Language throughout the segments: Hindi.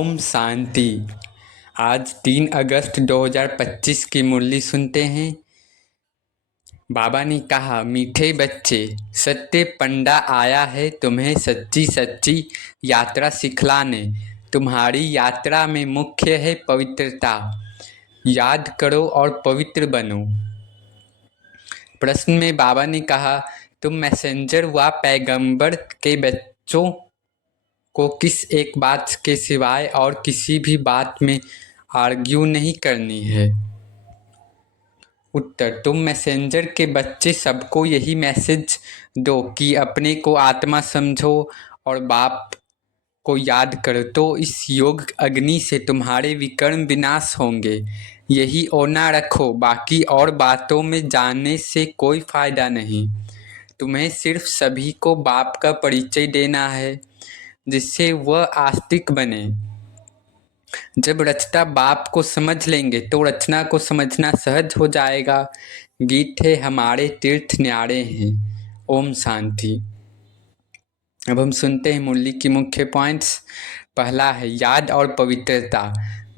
ओम शांति। आज 3 अगस्त 2025 की मुरली सुनते हैं। बाबा ने कहा, मीठे बच्चे, सत्य पंडा आया है तुम्हें सच्ची सच्ची यात्रा सिखलाने। तुम्हारी यात्रा में मुख्य है पवित्रता। याद करो और पवित्र बनो। प्रश्न में बाबा ने कहा, तुम मैसेंजर व पैगंबर के बच्चों को किस एक बात के सिवाय और किसी भी बात में आर्ग्यू नहीं करनी है। उत्तर, तुम मैसेंजर के बच्चे सबको यही मैसेज दो कि अपने को आत्मा समझो और बाप को याद करो, तो इस योग अग्नि से तुम्हारे विकर्म विनाश होंगे। यही ओना रखो, बाकी और बातों में जानने से कोई फायदा नहीं। तुम्हें सिर्फ सभी को बाप का परिचय देना है, जिससे वह आस्तिक बने। जब रचता बाप को समझ लेंगे तो रचना को समझना सहज हो जाएगा। गीत है, हमारे तीर्थ न्यारे हैं। ओम शांति। अब हम सुनते हैं मुरली की मुख्य पॉइंट्स। पहला है याद और पवित्रता।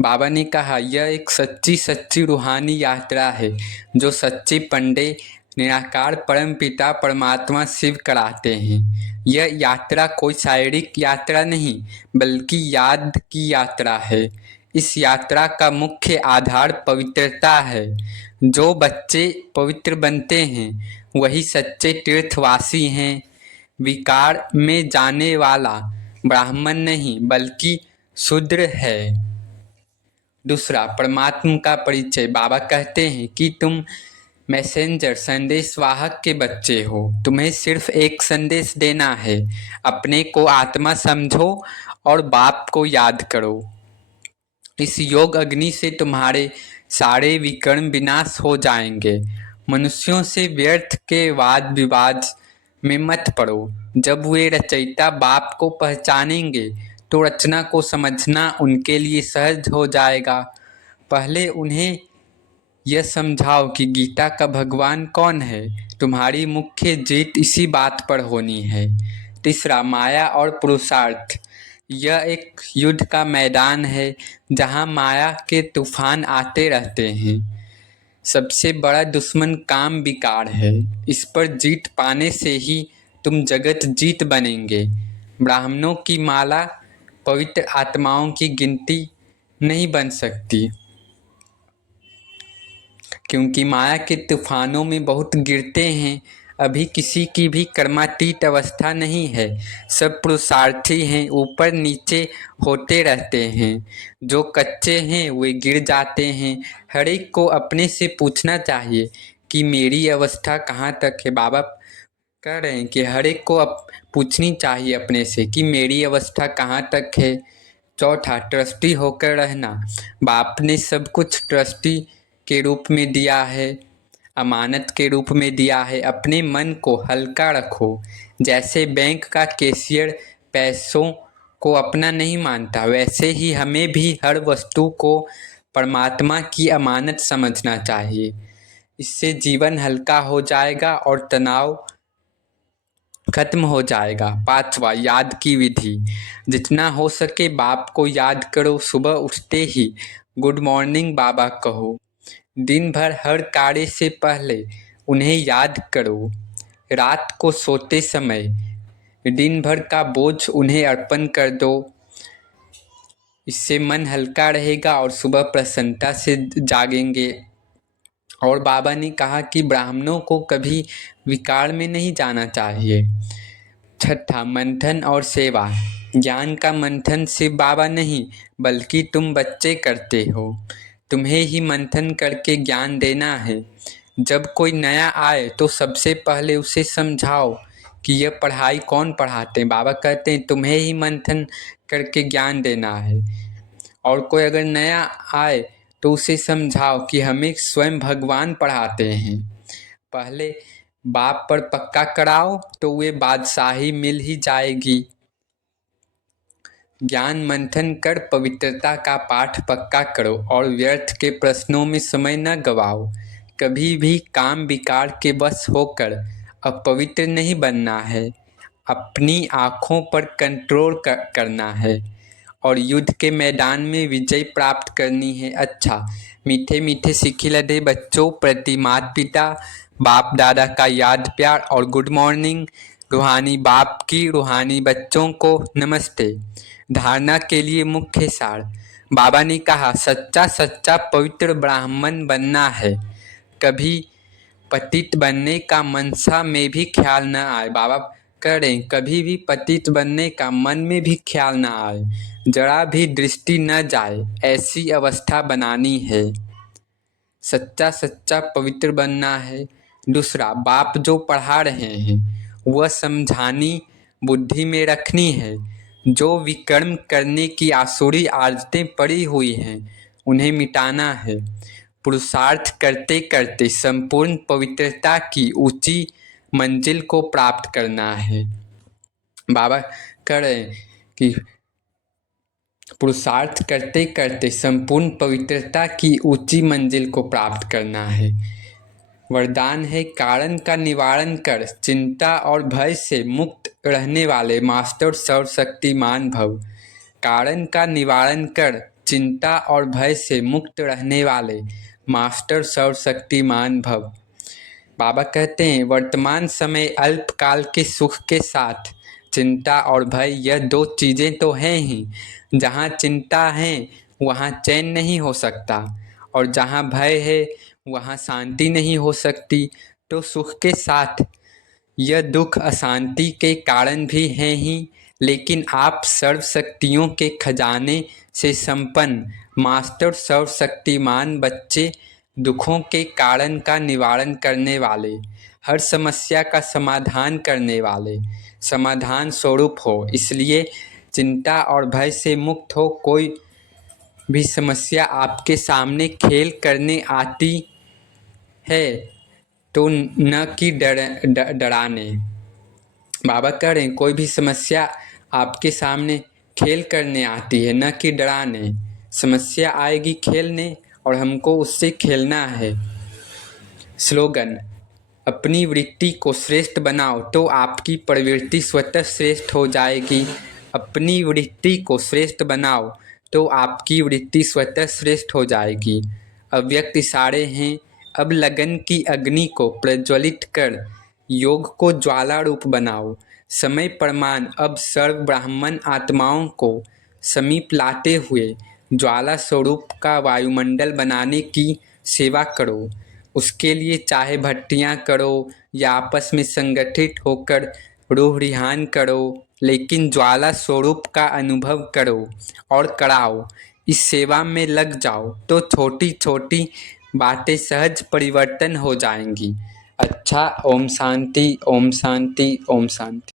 बाबा ने कहा, यह एक सच्ची सच्ची रूहानी यात्रा है जो सच्चे पंडे निराकार परम पिता परमात्मा शिव कराते हैं। यह यात्रा कोई शारीरिक यात्रा नहीं बल्कि याद की यात्रा है। इस यात्रा का मुख्य आधार पवित्रता है। जो बच्चे पवित्र बनते हैं वही सच्चे तीर्थवासी हैं। विकार में जाने वाला ब्राह्मण नहीं बल्कि शूद्र है। दूसरा, परमात्मा का परिचय। बाबा कहते हैं कि तुम मैसेंजर संदेशवाहक के बच्चे हो। तुम्हें सिर्फ एक संदेश देना है, अपने को आत्मा समझो और बाप को याद करो। इस योग अग्नि से तुम्हारे सारे विकर्म विनाश हो जाएंगे। मनुष्यों से व्यर्थ के वाद विवाद में मत पड़ो। जब वे रचयिता बाप को पहचानेंगे तो रचना को समझना उनके लिए सहज हो जाएगा। पहले उन्हें यह समझाओ कि गीता का भगवान कौन है। तुम्हारी मुख्य जीत इसी बात पर होनी है। तीसरा, माया और पुरुषार्थ। यह एक युद्ध का मैदान है जहां माया के तूफान आते रहते हैं। सबसे बड़ा दुश्मन काम विकार है। इस पर जीत पाने से ही तुम जगत जीत बनेंगे। ब्राह्मणों की माला पवित्र आत्माओं की गिनती नहीं बन सकती, क्योंकि माया के तूफानों में बहुत गिरते हैं। अभी किसी की भी कर्मातीत अवस्था नहीं है। सब पुरुषार्थी हैं, ऊपर नीचे होते रहते हैं। जो कच्चे हैं वे गिर जाते हैं। हर एक को अपने से पूछना चाहिए कि मेरी अवस्था कहाँ तक है। बाबा कह रहे हैं कि हर एक को पूछनी चाहिए अपने से कि मेरी अवस्था कहाँ तक है। चौथा, ट्रस्टी होकर रहना। बाप ने सब कुछ ट्रस्टी के रूप में दिया है, अमानत के रूप में दिया है। अपने मन को हल्का रखो। जैसे बैंक का कैशियर पैसों को अपना नहीं मानता, वैसे ही हमें भी हर वस्तु को परमात्मा की अमानत समझना चाहिए। इससे जीवन हल्का हो जाएगा और तनाव खत्म हो जाएगा। पांचवा, याद की विधि। जितना हो सके बाप को याद करो। सुबह उठते ही गुड मॉर्निंग बाबा कहो। दिन भर हर कार्य से पहले उन्हें याद करो। रात को सोते समय दिन भर का बोझ उन्हें अर्पण कर दो। इससे मन हल्का रहेगा और सुबह प्रसन्नता से जागेंगे। और बाबा ने कहा कि ब्राह्मणों को कभी विकार में नहीं जाना चाहिए। छठा, मंथन और सेवा। ज्ञान का मंथन सिर्फ बाबा नहीं बल्कि तुम बच्चे करते हो। तुम्हें ही मंथन करके ज्ञान देना है। जब कोई नया आए तो सबसे पहले उसे समझाओ कि यह पढ़ाई कौन पढ़ाते हैं। बाबा कहते हैं तुम्हें ही मंथन करके ज्ञान देना है। और कोई अगर नया आए तो उसे समझाओ कि हमें स्वयं भगवान पढ़ाते हैं। पहले बाप पर पक्का कराओ तो वे बादशाही मिल ही जाएगी। ज्ञान मंथन कर पवित्रता का पाठ पक्का करो और व्यर्थ के प्रश्नों में समय न गवाओ। कभी भी काम विकार के वश होकर अपवित्र नहीं बनना है। अपनी आँखों पर कंट्रोल करना है और युद्ध के मैदान में विजय प्राप्त करनी है। अच्छा, मीठे मीठे सीखे लदे बच्चों प्रति माता पिता बाप दादा का याद प्यार और गुड मॉर्निंग। रूहानी बाप की रूहानी बच्चों को नमस्ते। धारणा के लिए मुख्य सार। बाबा ने कहा, सच्चा सच्चा पवित्र ब्राह्मण बनना है। कभी पतित बनने का मनसा में भी ख्याल न आए। बाबा कह रहे हैं, कभी भी पतित बनने का मन में भी ख्याल न आए, जरा भी दृष्टि न जाए, ऐसी अवस्था बनानी है। सच्चा सच्चा पवित्र बनना है। दूसरा, बाप जो पढ़ा रहे हैं वह समझानी बुद्धि में रखनी है। जो विकर्म करने की आसुरी आदतें पड़ी हुई हैं उन्हें मिटाना है। पुरुषार्थ करते करते संपूर्ण पवित्रता की ऊंची मंजिल को प्राप्त करना है। बाबा कह रहे हैं कि पुरुषार्थ करते करते संपूर्ण पवित्रता की ऊंची मंजिल को प्राप्त करना है। वरदान है, कारण का निवारण कर चिंता और भय से मुक्त रहने वाले मास्टर सर्वशक्तिमान भव। कारण का निवारण कर चिंता और भय से मुक्त रहने वाले मास्टर सर्वशक्तिमान भव। बाबा कहते हैं, वर्तमान समय अल्पकाल के सुख के साथ चिंता और भय यह दो चीज़ें तो हैं ही। जहाँ चिंता है वहाँ चैन नहीं हो सकता और जहाँ भय है वहाँ शांति नहीं हो सकती। तो सुख के साथ यह दुख अशांति के कारण भी हैं ही, लेकिन आप सर्वशक्तियों के खजाने से संपन्न मास्टर सर्वशक्तिमान बच्चे दुखों के कारण का निवारण करने वाले, हर समस्या का समाधान करने वाले, समाधान स्वरूप हो। इसलिए चिंता और भय से मुक्त हो। कोई भी समस्या आपके सामने खेल करने आती है तो न कि डराने। बाबा कह रहे हैं, कोई भी समस्या आपके सामने खेल करने आती है न कि डराने। समस्या आएगी खेलने और हमको उससे खेलना है। स्लोगन, अपनी वृत्ति को श्रेष्ठ बनाओ तो आपकी प्रवृत्ति स्वतः श्रेष्ठ हो जाएगी। अपनी वृत्ति को श्रेष्ठ बनाओ तो आपकी वृत्ति स्वतः श्रेष्ठ हो जाएगी। अव्यक्त इशारे हैं, अब लगन की अग्नि को प्रज्वलित कर योग को ज्वाला रूप बनाओ। समय प्रमाण, अब सर्व ब्राह्मण आत्माओं को समीप लाते हुए ज्वाला स्वरूप का वायुमंडल बनाने की सेवा करो। उसके लिए चाहे भट्टियाँ करो या आपस में संगठित होकर रूह रिहान करो, लेकिन ज्वाला स्वरूप का अनुभव करो और कराओ। इस सेवा में लग जाओ तो छोटी छोटी बातें सहज परिवर्तन हो जाएंगी। अच्छा, ओम शांति, ओम शांति, ओम शांति।